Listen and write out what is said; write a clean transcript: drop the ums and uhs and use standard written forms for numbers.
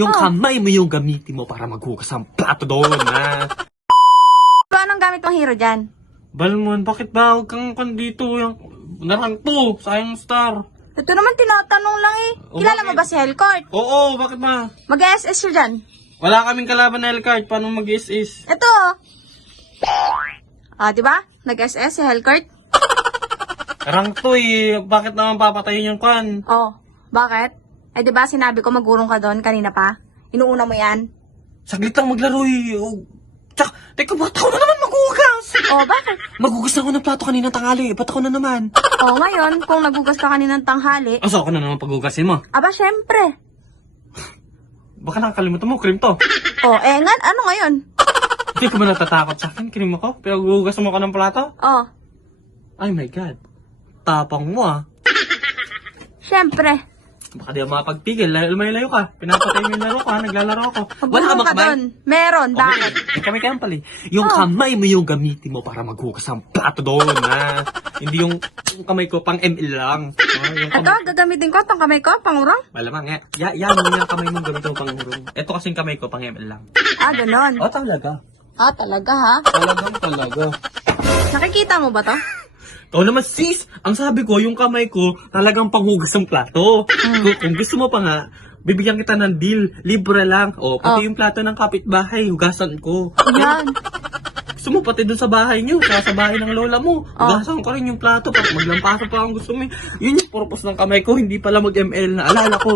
Yung kamay mo yung gamitin mo para maghugas ng plato doon, ha? Anong gamit mong hero dyan? Balmon, bakit ba huwag kang kandito? Yung narang to, sayang star. Ito naman tinatanong lang eh. O, Kilala mo bakit? ba si Hellcourt? Oo, bakit ba? Mag-SS siya dyan. Wala kaming kalaban na L-card, paano mag-SS? Ito oh. Diba? Nag-SS si Hellcourt. Karang to eh, bakit naman papatayin yung kan? Oh, bakit? Eh diba sinabi ko magurong ka doon kanina pa? Inuuna mo yan? Saglit lang maglaro eh. Oh. Tsaka, teka, ba't ako na naman maghugas? Oh, bakit? Maghugas na ako ng plato kanina tanghali, ba't ako na naman? Oh, ngayon, kung nagugas ka kaninang tanghali, Asa ako na naman paghugasin mo? aba syempre. Baka nakakalimutan mo, cream to. Oh, ano ngayon? Hindi ka ba natatakot sa akin, cream ako? Pero maghugas mo ka ng plato? Oh, Ay my God, tapang mo ah. syempre. Baka di ako makapagpigil, lumayo-layo ka. Pinapatay mo yung laro ka, naglalaro ako. Wala ka Magurong bang ka kamay? doon. Meron, bakit? May kamay pala eh. Yung kamay mo yung gamitin mo para maghugas ng plato doon, ha? Hindi yung kamay ko pang ML lang. Yung Ito, gagamitin ko itong kamay ko, pangurong. Malamang nga. Yan yung kamay mo gamitin mo pang hurong. Ito kasing kamay ko pang ML lang. Ganon. Talaga. Talaga ha? Talaga. Nakikita mo ba to? Ikaw naman sis, ang sabi ko, yung kamay ko talagang panghugas ng plato. Kung gusto mo pa nga, bibigyan kita ng deal, libre lang. O, pati yung plato ng kapitbahay, hugasan ko. Yan. Gusto mo pati dun sa bahay niyo, sa bahay ng lola mo. Hugasan ko rin yung plato, pag maglampaso pa ang gusto mo. Yun yung purpose ng kamay ko, hindi pala mag-ML na alala ko.